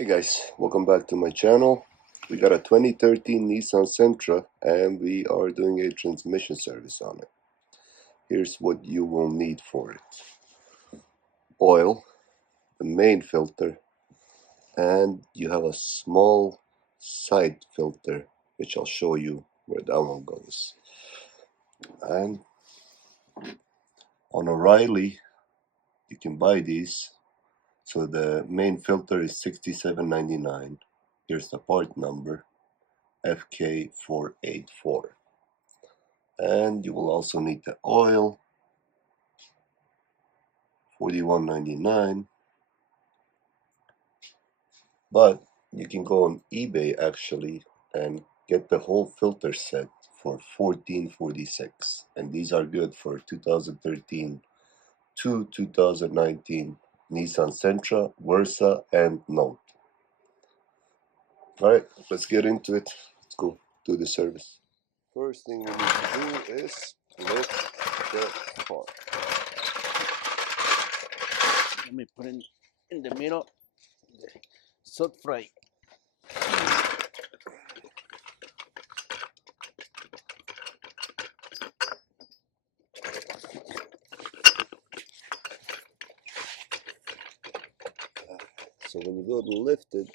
Hey guys, welcome back to my channel. We got a 2013 Nissan Sentra and we are doing a transmission service on it. Here's what you will need for it. Oil, the main filter, and you have a small side filter which I'll show you where that one goes. And on O'Reilly you can buy these. So the main filter is $67.99. Here's the part number, FK484. And you will also need the oil, $41.99. But you can go on eBay actually and get the whole filter set for $14.46. And these are good for 2013 to 2019 Nissan Sentra, Versa, and Note. Alright, let's get into it. Let's go do the service. First thing we need to do is lift the car. Let me put it in the middle. Salt fry. So when you go to lift it,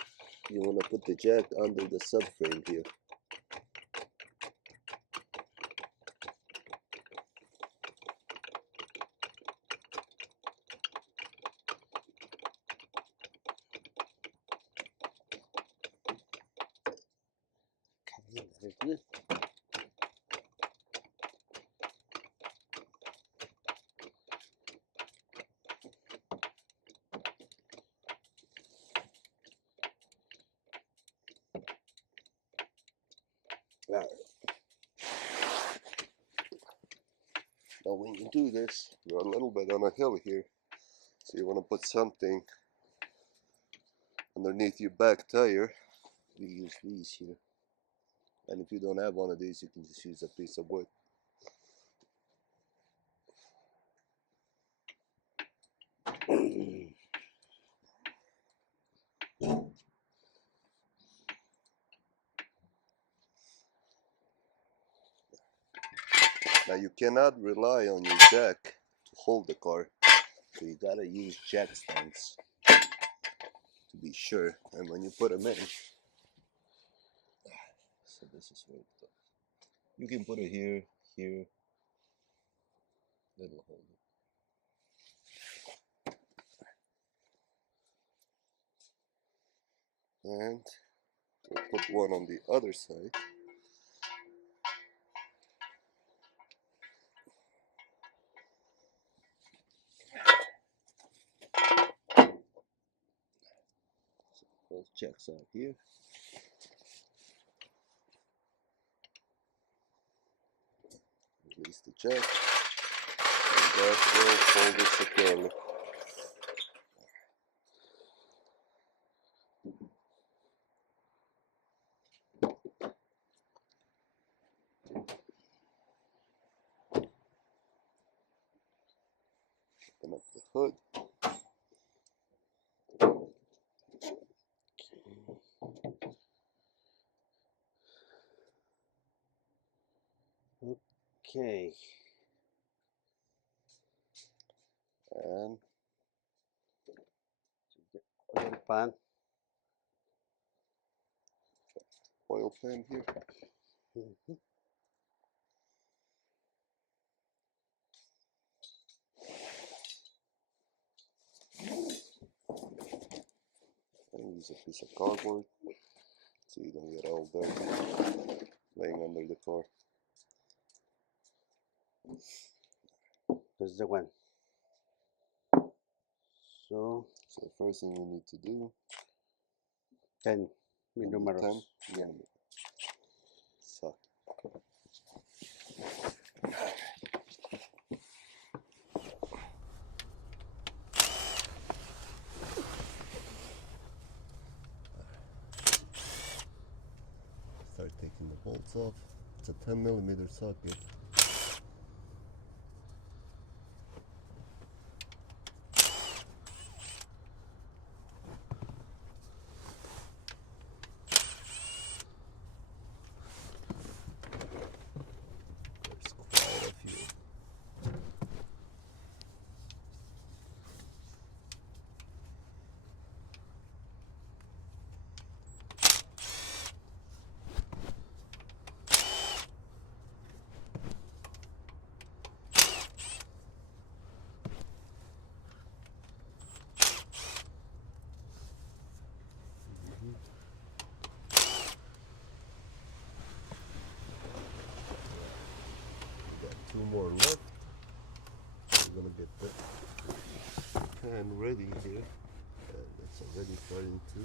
you want to put the jack under the subframe here. Very good. All right. Now when you do this, you're a little bit on a hill here. So you want to put something underneath your back tire. We use these here. And if you don't have one of these, you can just use a piece of wood. Now you cannot rely on your jack to hold the car, so you gotta use jack stands to be sure. And when you put them in, so this is where it goes. You can put it here, here, it'll hold it. And we'll put one on the other side. Both jacks out here. Release the jack, and that will hold it securely. Open up the hood. Okay. And Oil pan. oil pan here. And use a piece of cardboard so you don't get all dirty laying under the car. This is the one. So the first thing we need to do, 10 números. 10. Yeah. So start taking the bolts off. It's a 10mm socket. and ready here, and it's already starting to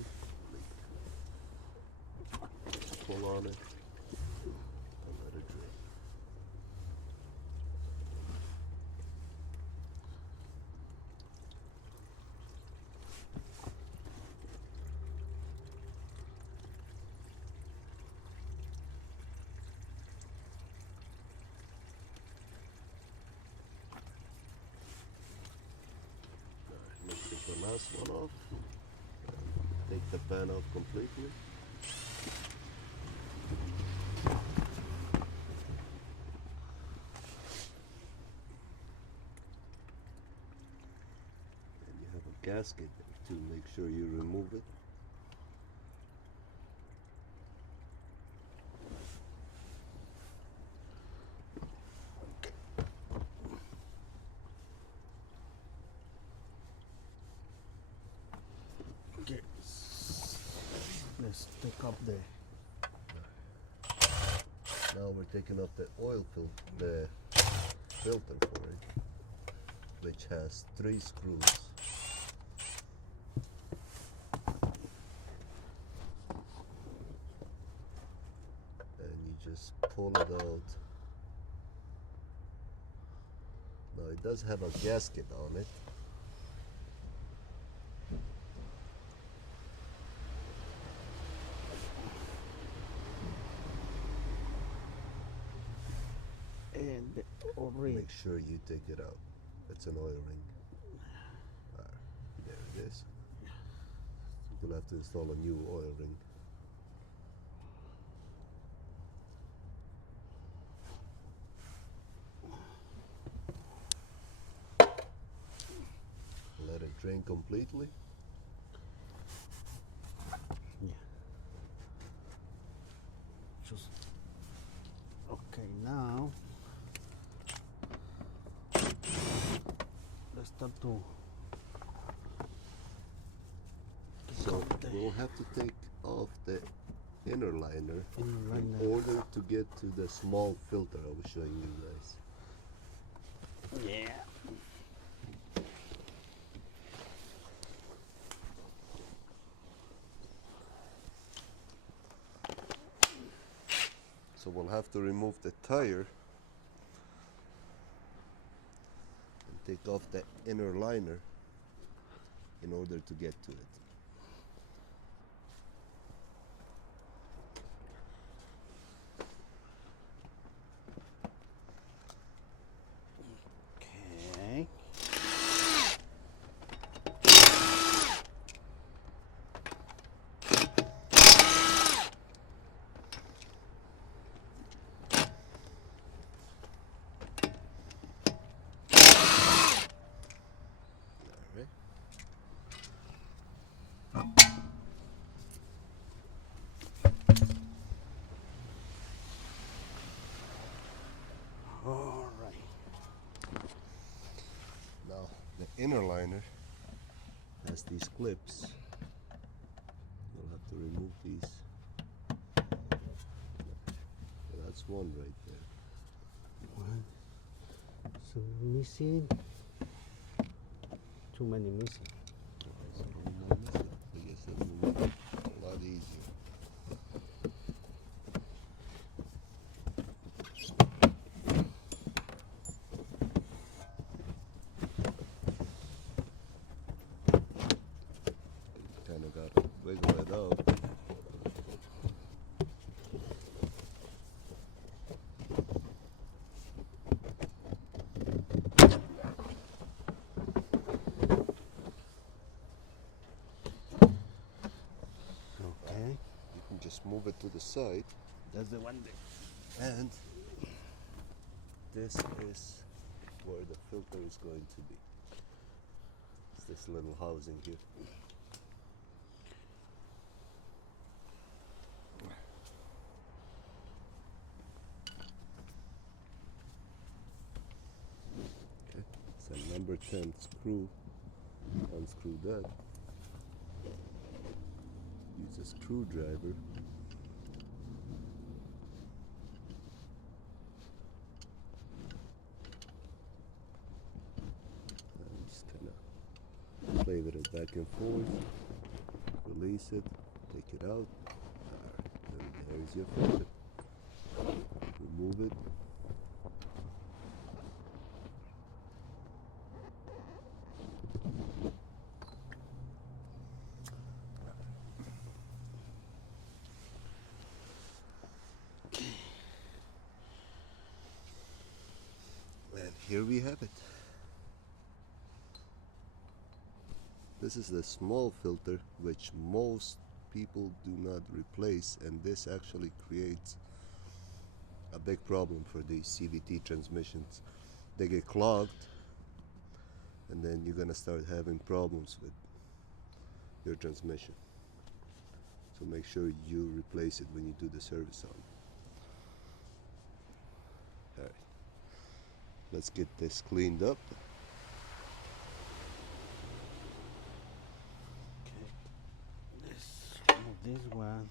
leak. Pull on it and let it drain. Let's take the last one off. Take the pan off completely. And you have a gasket to make sure you remove it. Okay, let's take up the. Now we're taking off the oil filter for it, which has 3 screws. And you just pull it out. Now it does have a gasket on it. And the O-ring. Make sure you take it out. It's an oil ring. There it is. You'll have to install a new oil ring. Let it drain completely. Yeah. Just okay now. Let's start to. So we'll have to take off the inner liner Inner in liner. order to get to the small filter I was showing you guys. Yeah. So we'll have to remove the tire and take off the inner liner in order to get to it. Okay. All right. Now the inner liner has these clips. You'll have to remove these. That's one right there. One. So missing. Too many missing. So I guess that will make it a lot easier. Kind of got to wiggle it out. Okay. You can just move it to the side, That's the one that. and this is where the filter is going to be. It's this little housing here. Okay, it's a number 10 screw. Unscrew that. Use a screwdriver. And just kind of back and forth, release it, take it out. And there's your filter. Remove it. And here we have it. This is the small filter which most people do not replace, and this actually creates a big problem for these CVT transmissions. They get clogged, and then you're gonna start having problems with your transmission. So make sure you replace it when you do the service on it. Alright, let's get this cleaned up. Let's remove this one.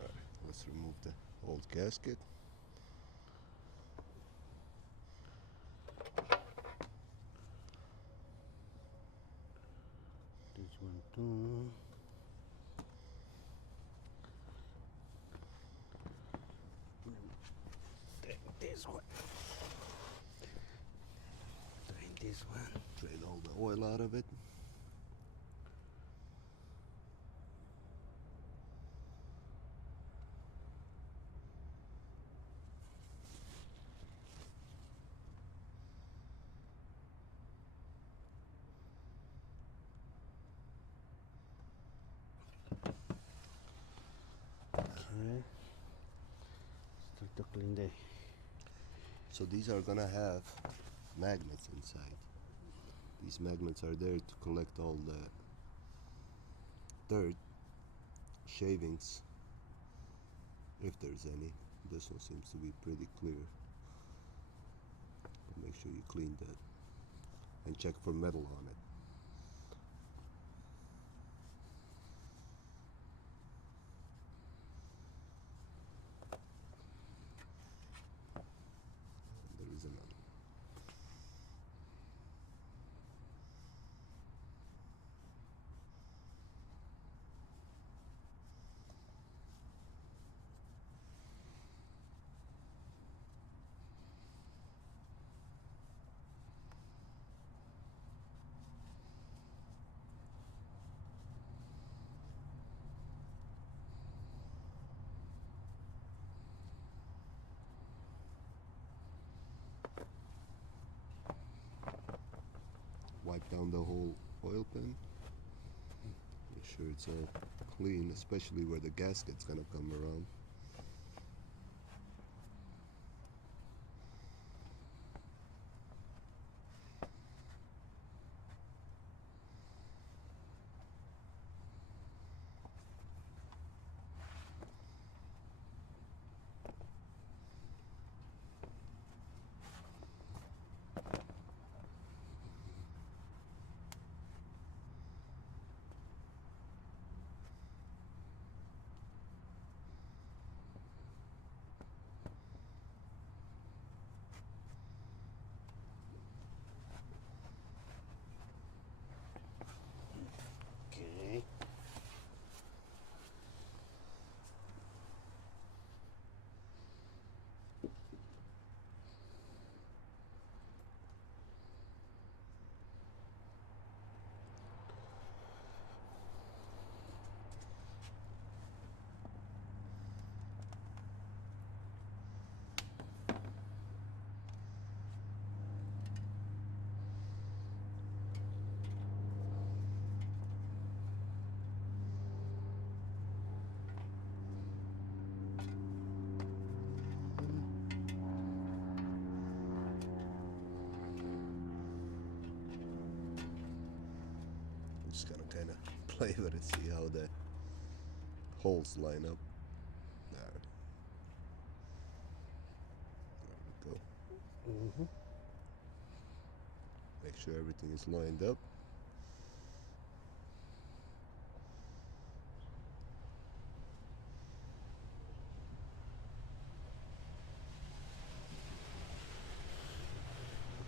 Alright, let's remove the old gasket. This one too. Take this one. Drain this one. Drain all the oil out of it. Okay. Start to clean the. So these are gonna have magnets inside. These magnets are there to collect all the dirt, shavings, if there's any. This one seems to be pretty clear. But make sure you clean that and check for metal on it. There is another. Wipe down the whole oil pan. Make sure it's all clean, especially where the gasket's gonna come around. Okay. I'm just gonna kind of play with it, see how the holes line up. There we go. Make sure everything is lined up.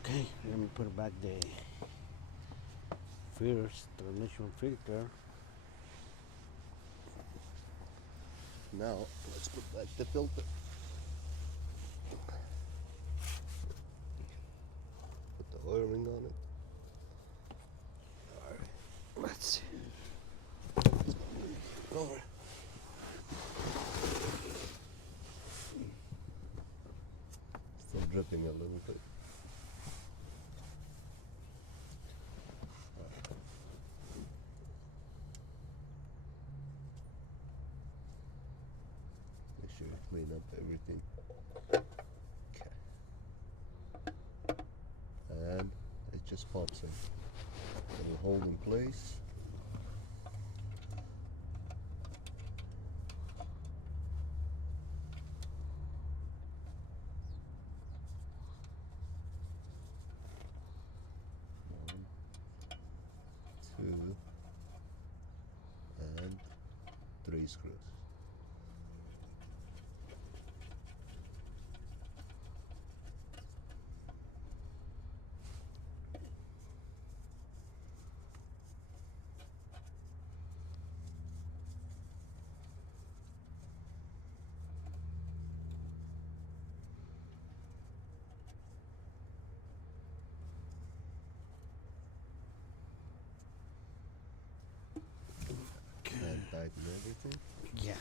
Okay, let me put back the First transmission filter. Now let's put back the filter. Put the oil ring on it. Alright, let's see. Over. Still dripping a little bit. Make sure you clean up everything. Okay. And it just pops in. It will hold in place. Two and three screws. And tighten everything. Yeah.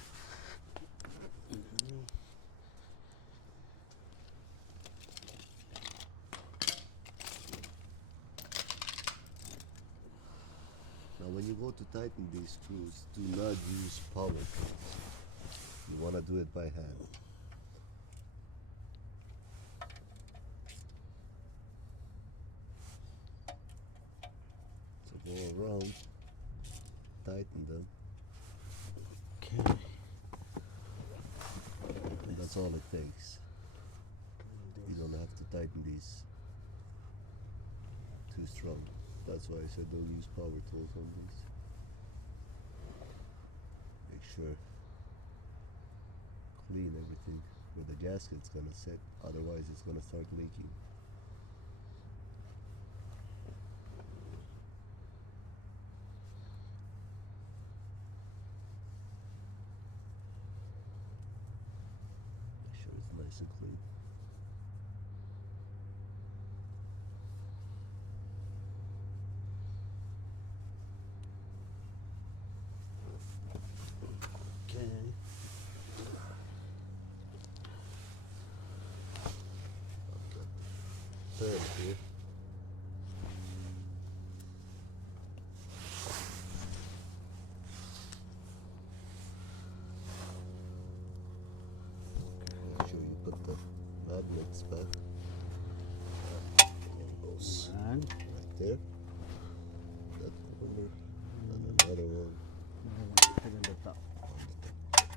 Now when you go to tighten these screws, do not use power tools. You want to do it by hand. So go around, tighten them, Okay. and that's all it takes. You don't have to tighten these too strong. That's why I said don't use power tools on these. Make sure clean everything where the gasket's gonna sit, otherwise it's gonna start leaking. Make sure it's nice and clean. Okay. Third here. Make sure you put the magnets back. One goes And right there. That corner. And another one put in the top. on the top.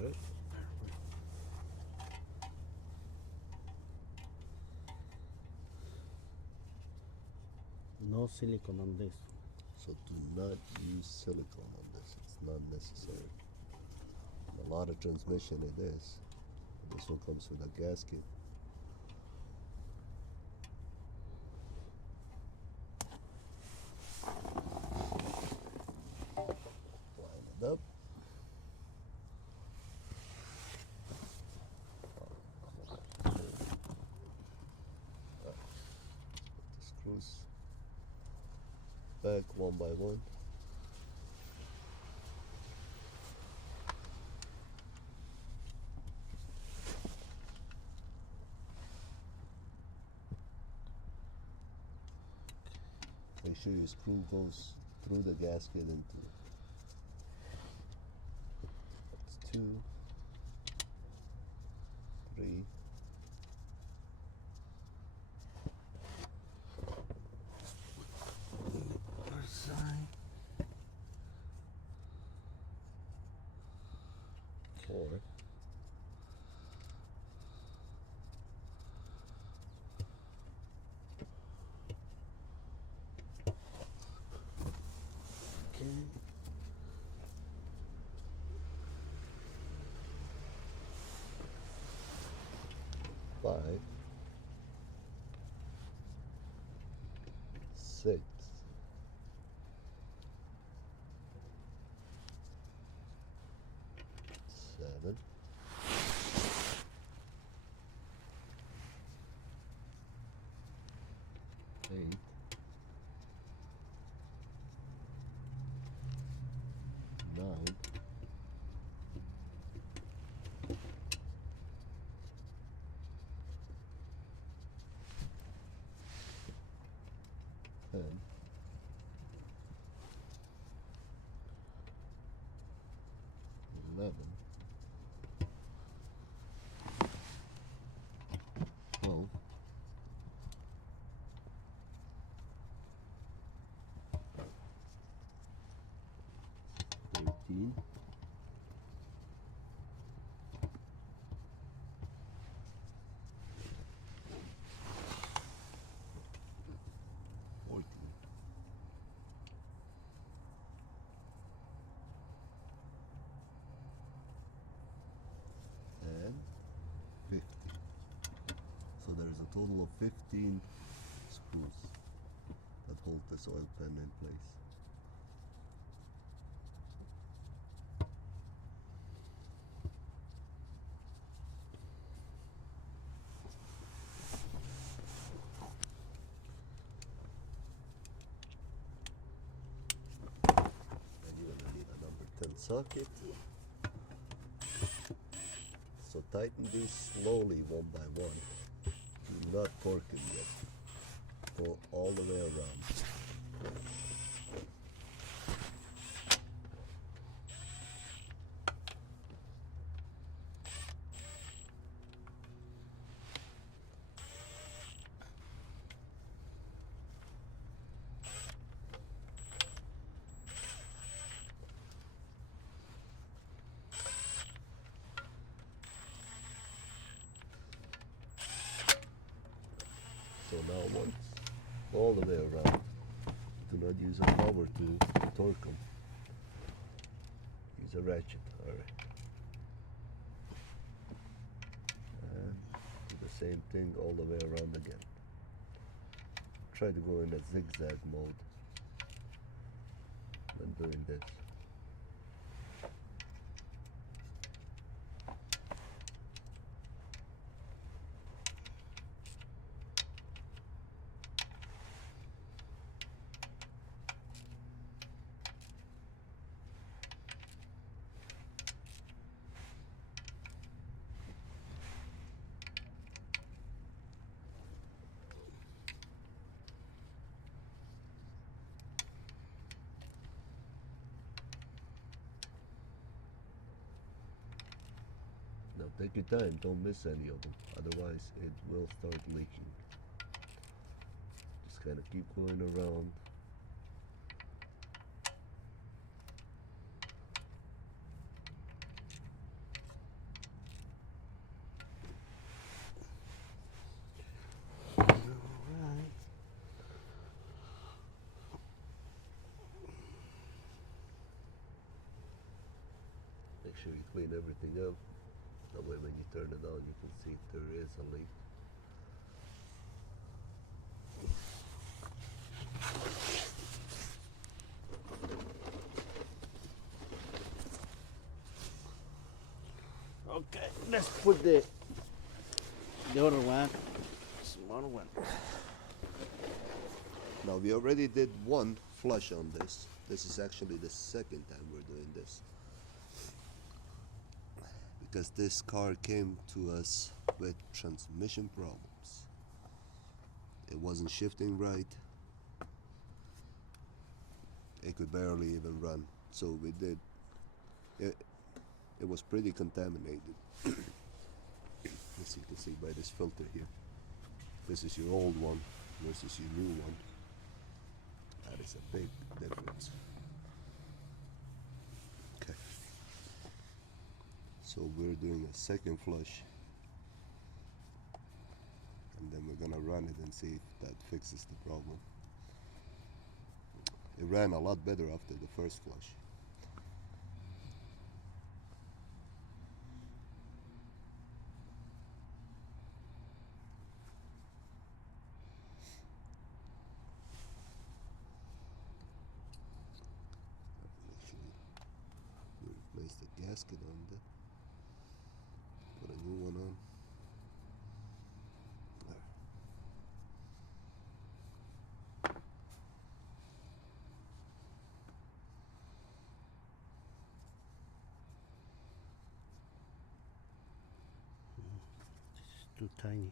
Alright. No silicone on this. So do not use silicone on this. It's not necessary. A lot of transmission it is. This one comes with a gasket. Line it up. Put the screws back one by one. Make sure your screw goes through the gasket into it. That's 2, 3, Other side. 4, Okay. 5, 6, 7, 8, 9, 10, 11, 12, 13, 14, and 15. So there is a total of 15 screws that hold this oil pan in place. And you're gonna need a number 10 socket. So tighten these slowly one by one. Do not torque it yet. Go all the way around. So now once all the way around, do not use a power tool to torque them. Use a ratchet, alright. And do the same thing all the way around again. Try to go in a zigzag mode when doing this. Now take your time, don't miss any of them, otherwise it will start leaking. Just kind of keep going around. Make sure you clean everything up. That way when you turn it on you can see if there is a leak. Okay, let's put the other one, smaller one. Now we already did one flush on this. This is actually the second time we're doing this. Because this car came to us with transmission problems. It wasn't shifting right. It could barely even run. So we did, it was pretty contaminated. As you can see by this filter here. This is your old one versus your new one. That is a big difference. Okay. So we're doing a second flush. And then we're gonna run it and see if that fixes the problem. It ran a lot better after the first flush. gasket on there. Put a new one on. There. It's too tiny.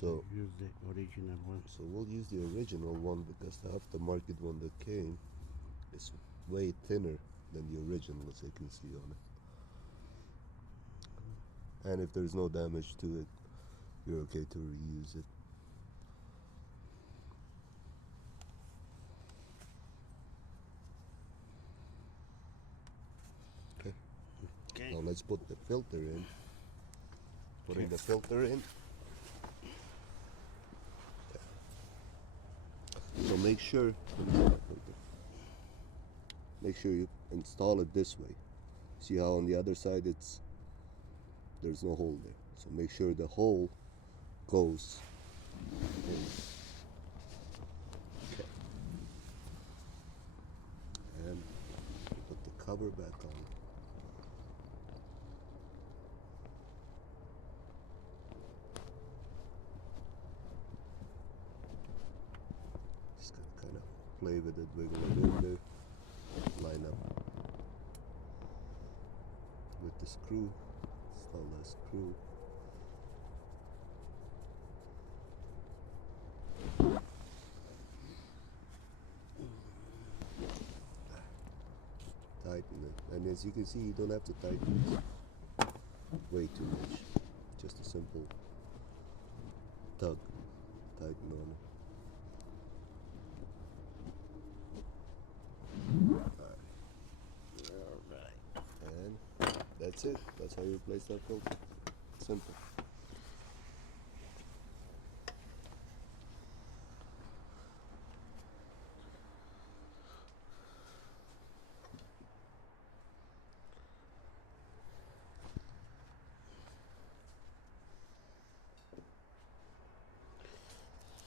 So use the original one. So we'll use the original one because the aftermarket one that came is way thinner than the original, as you can see on it. And if there's no damage to it, you're okay to reuse it. Okay. Now let's put the filter in. Putting the filter in. So make sure you install it this way. See how on the other side there's no hole there. So make sure the hole goes in. Okay. And put the cover back on. Just gonna kind of play with it, wiggle it in there, line up with the screw, install the screw. Tighten it, and as you can see, you don't have to tighten this way too much. Just a simple tug, tighten on it. Alright. And that's it. That's how you replace that filter. Simple.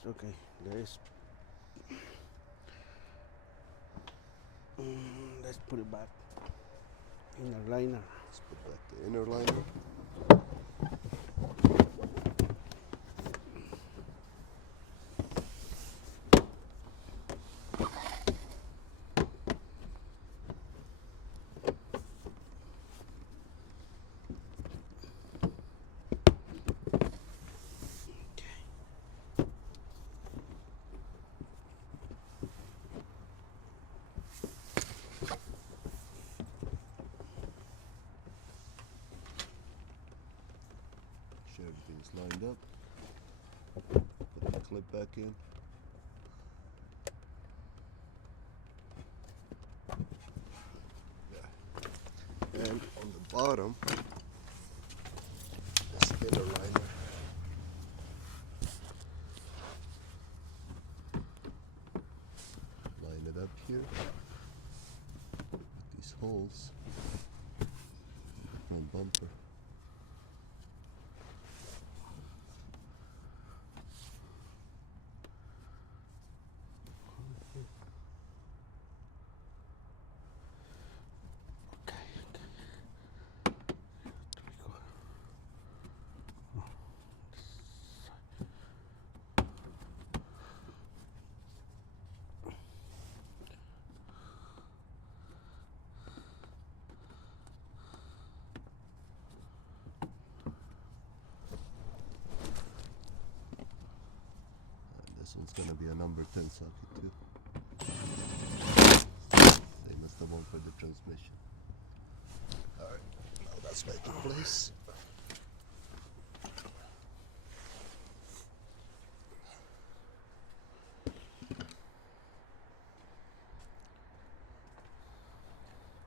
Okay, let's put it back in our liner. Let's put back the inner liner. Sure everything's lined up. Put the clip back in. Yeah. And on the bottom, this inner liner. Line it up here. With these holes. Front bumper. This one's gonna be a number 10 socket too. Same as the one for the transmission. Alright, now that's back in place.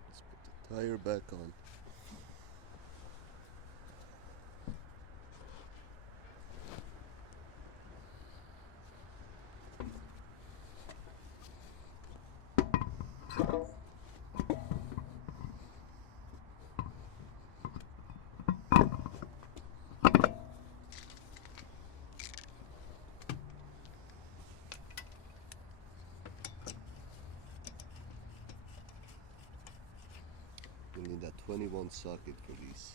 Let's put the tire back on. 21 socket for these.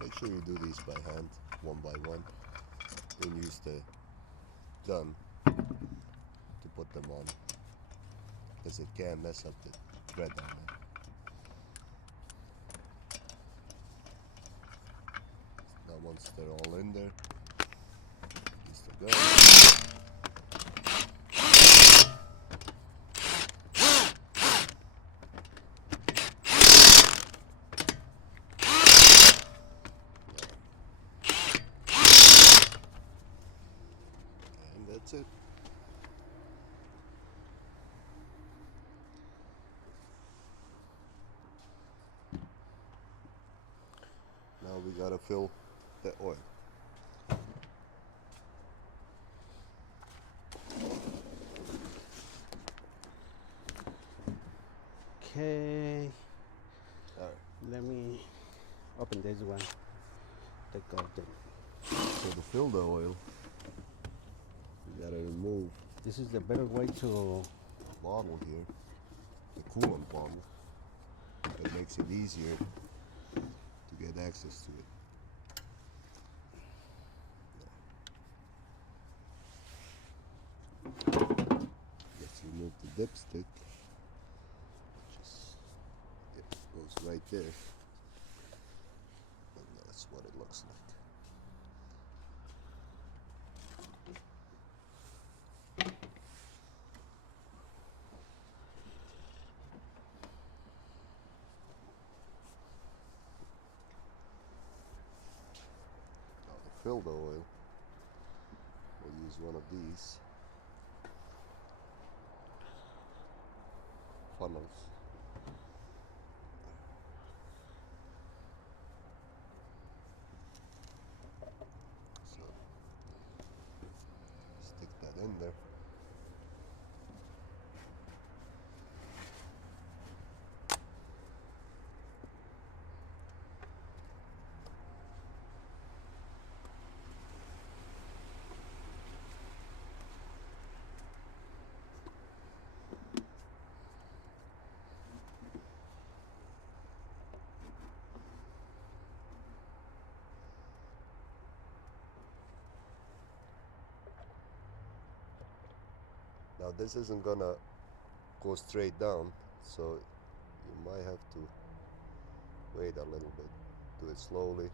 Make sure you do these by hand, one by one, and use the gun to put them on, because it can mess up the thread on it. Now once they're all in there, use the gun. And that's it. Now we gotta fill the oil. Okay, Alright, let me open this one. Take out the. so to fill the oil, we gotta remove This is the better way to. the bottle here, the coolant bottle. It makes it easier to get access to it. Let's remove the dipstick. It goes right there. And that's what it looks like. Now to fill the oil, we'll use one of these funnels. So stick that in there. Now this isn't gonna go straight down, so you might have to wait a little bit. Do it slowly,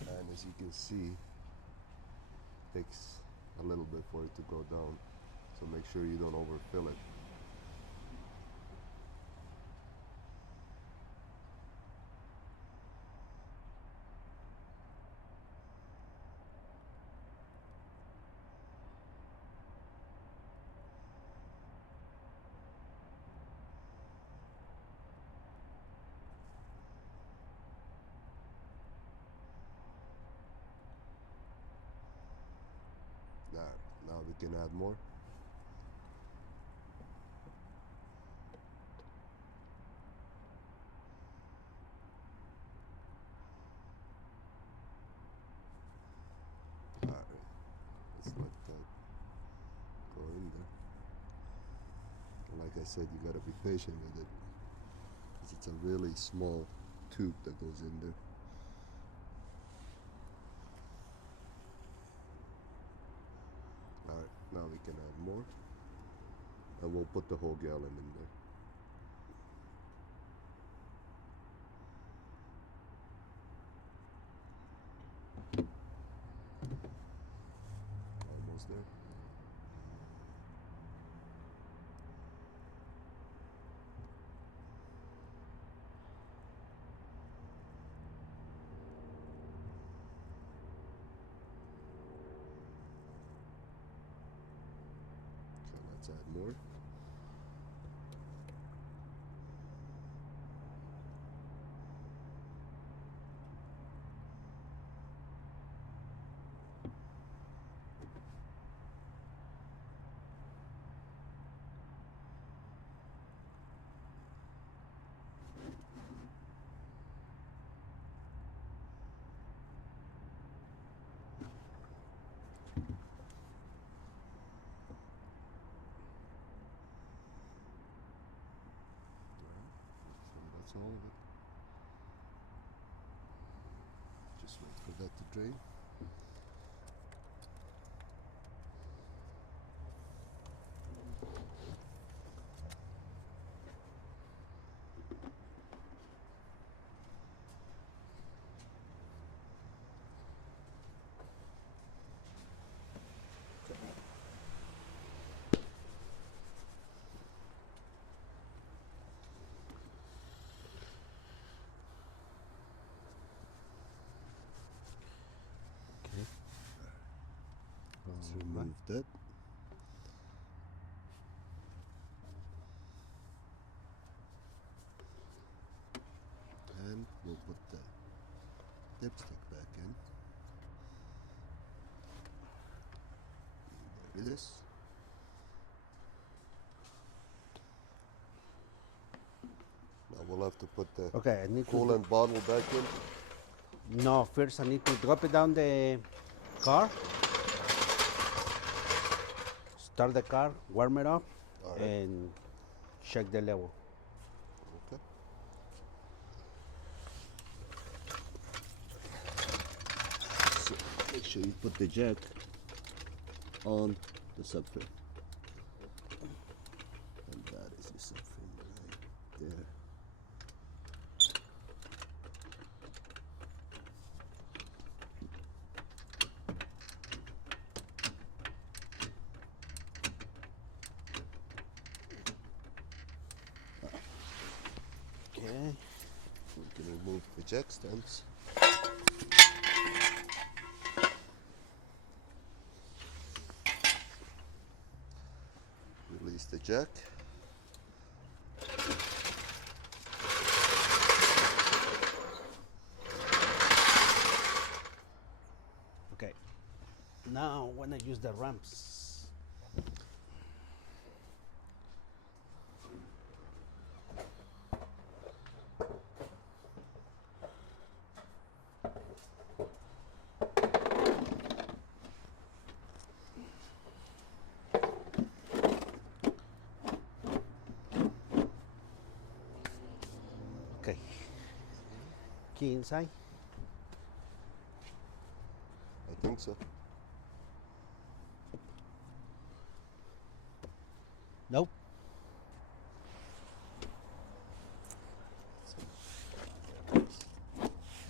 and as you can see, it takes a little bit for it to go down, so make sure you don't overfill it. Now we can add more. Alright, let's let that go in there. And like I said, you gotta be patient with it, because it's a really small tube that goes in there. Alright, now we can add more, and we'll put the whole gallon in there. Almost there. So let's add more. That's all of it. Just wait for that to drain. Let's remove that. And we'll put the dipstick back in. There it is. Now we'll have to put the Okay, I need coolant bottle back in. No, first I need to drop it down the car. Start the car, warm it up, All right. and check the level. Okay. So make sure you put the jack on the subframe. And that is your subframe right there. Okay. We can remove the jack stands. Release the jack. Okay. Now when I use the ramps. Okay. Key inside. I think so. Nope.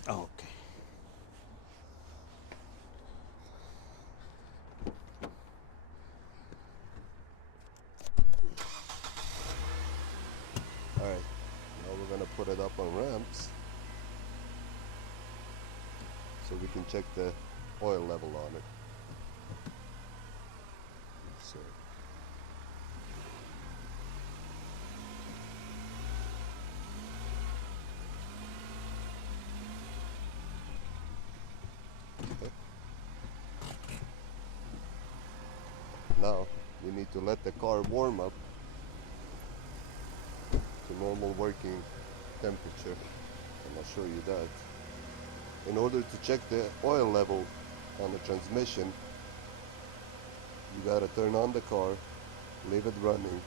Okay. All right. Now we're gonna put it up on ramps so we can check the oil level on it. So now we need to let the car warm up to normal working temperature, and I'll show you that. In order to check the oil level on the transmission, you gotta turn on the car, leave it running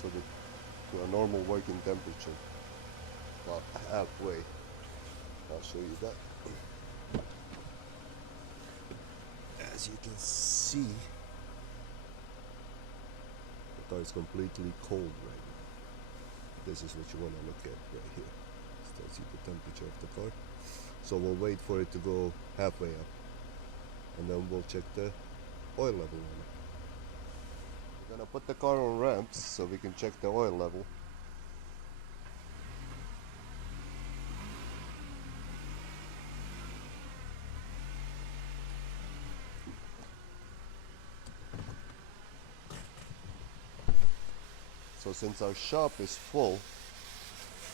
so that to a normal working temperature, about halfway. I'll show you that. As you can see, the car is completely cold right now. This is what you want to look at right here. This tells you the temperature of the car. So we'll wait for it to go halfway up, and then we'll check the oil level on it. We're gonna put the car on ramps so we can check the oil level. So since our shop is full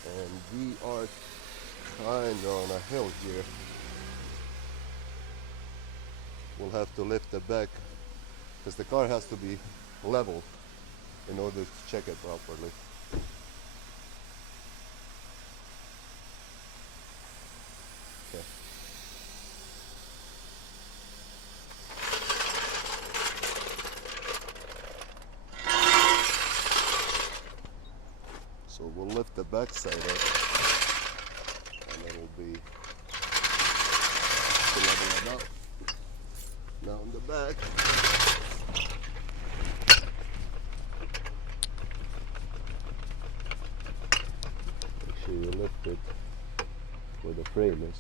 and we are kind of on a hill here, we'll have to lift the back because the car has to be level in order to check it properly. Okay. So we'll lift the the back side up, and it'll be to level it out. Now on the back, make sure you lift it where the frame is.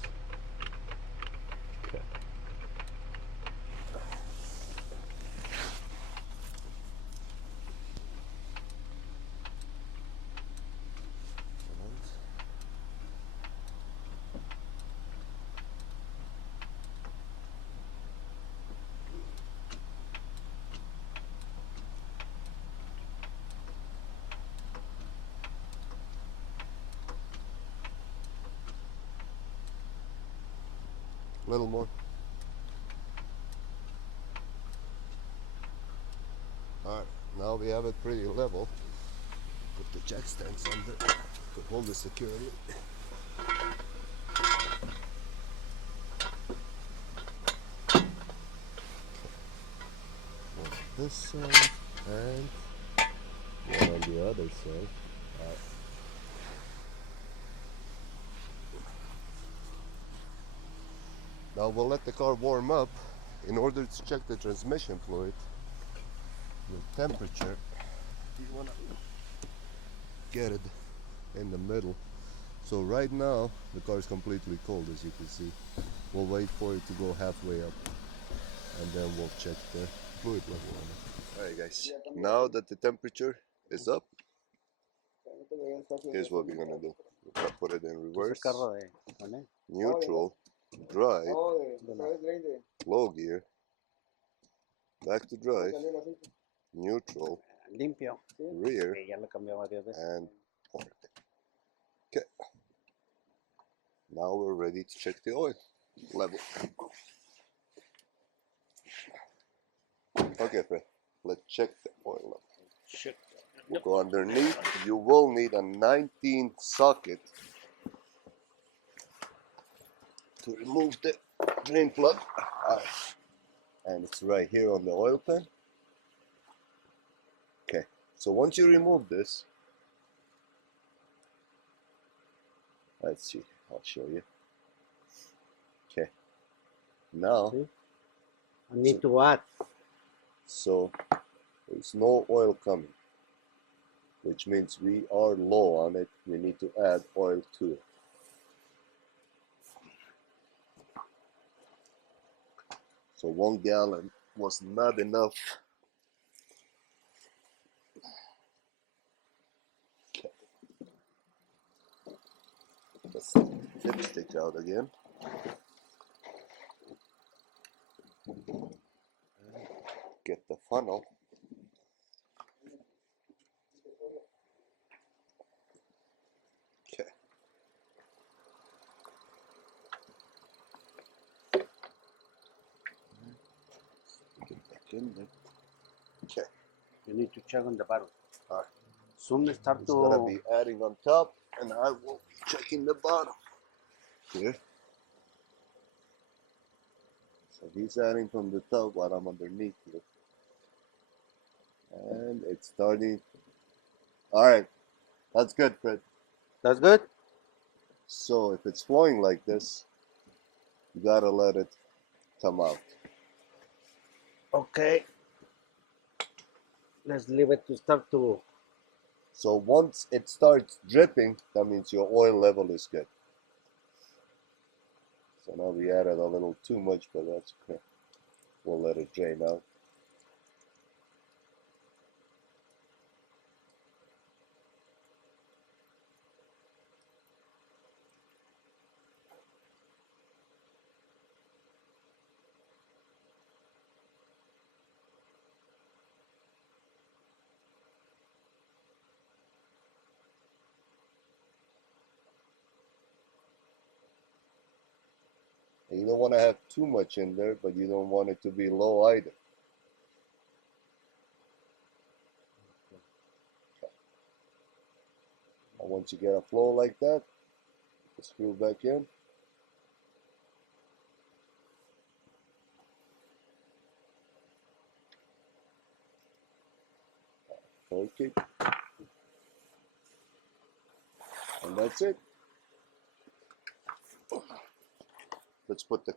Okay. A little more. Alright, now we have it pretty level. Put the jack stands under to hold it securely. One on this side and one on the other side. Alright. Now we'll let the car warm up. In order to check the transmission fluid, the temperature, you want to get it in the middle. So right now the car is completely cold, as you can see. We'll wait for it to go halfway up and then we'll check the fluid level on it. Alright guys, now that the temperature is up, here's what we're gonna do. We're gonna put it in reverse, neutral, drive, low gear, back to drive, neutral, rear, and forward. Okay. Now we're ready to check the oil level. Okay, Fred, let's check the oil level. We'll go underneath. You will need a 19 socket to remove the drain plug. And it's right here on the oil pan. Okay, so once you remove this, let's see, I'll show you. Okay, now I need to add. So there's no oil coming, which means we are low on it. We need to add oil to it. So 1 gallon was not enough. Okay. Let's take the dipstick out again. Get the funnel. Okay. Get back in there. Okay. You need to check on the bottom. Alright. Soon start It's to gonna be adding on top, and I will be checking the bottom here. So he's adding from the top while I'm underneath here. And it's starting. Alright, that's good, Fred. That's good. So if it's flowing like this, you gotta let it come out. Okay. Let's leave it to start to. So once it starts dripping, that means your oil level is good. So now we added a little too much, but that's okay. We'll let it drain out. And you don't want to have too much in there, but you don't want it to be low either. And once you get a flow like that, screw back in. Okay. That's it. Let's put the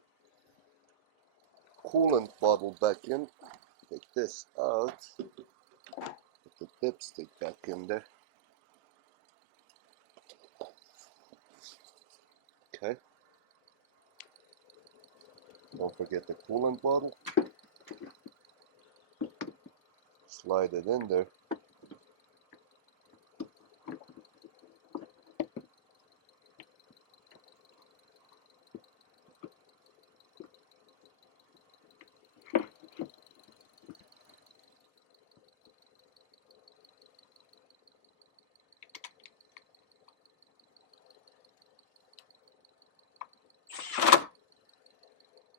coolant bottle back in. Take this out. Put the dipstick back in there. Okay. Don't forget the coolant bottle. Slide it in there.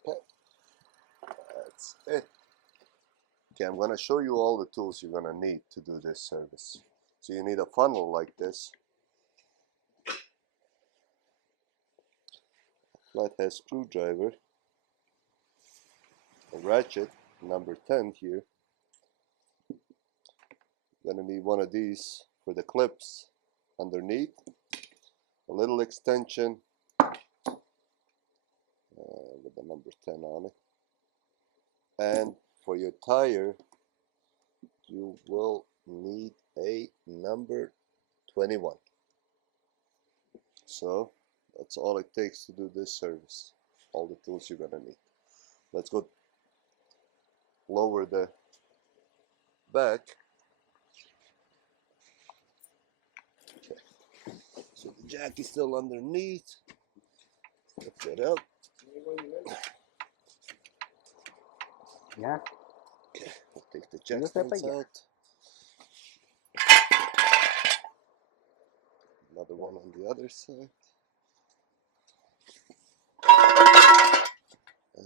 Okay. That's it. Okay, I'm going to show you all the tools you're going to need to do this service. So you need a funnel like this, flathead screwdriver, a ratchet, number 10 here. You're going to need one of these for the clips underneath, a little extension with the number 10 on it. And for your tire, you will need a number 21. So that's all it takes to do this service. All the tools you're gonna need. Let's go lower the back. Okay. So the jack is still underneath. Lift it up. Yeah. Okay, we'll take the jack stands out. Another one on the other side.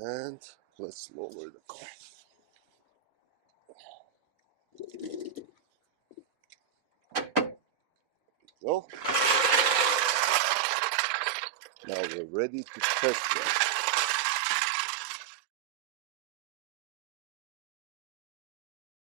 And let's lower the car. Go. Now we're ready to test drive.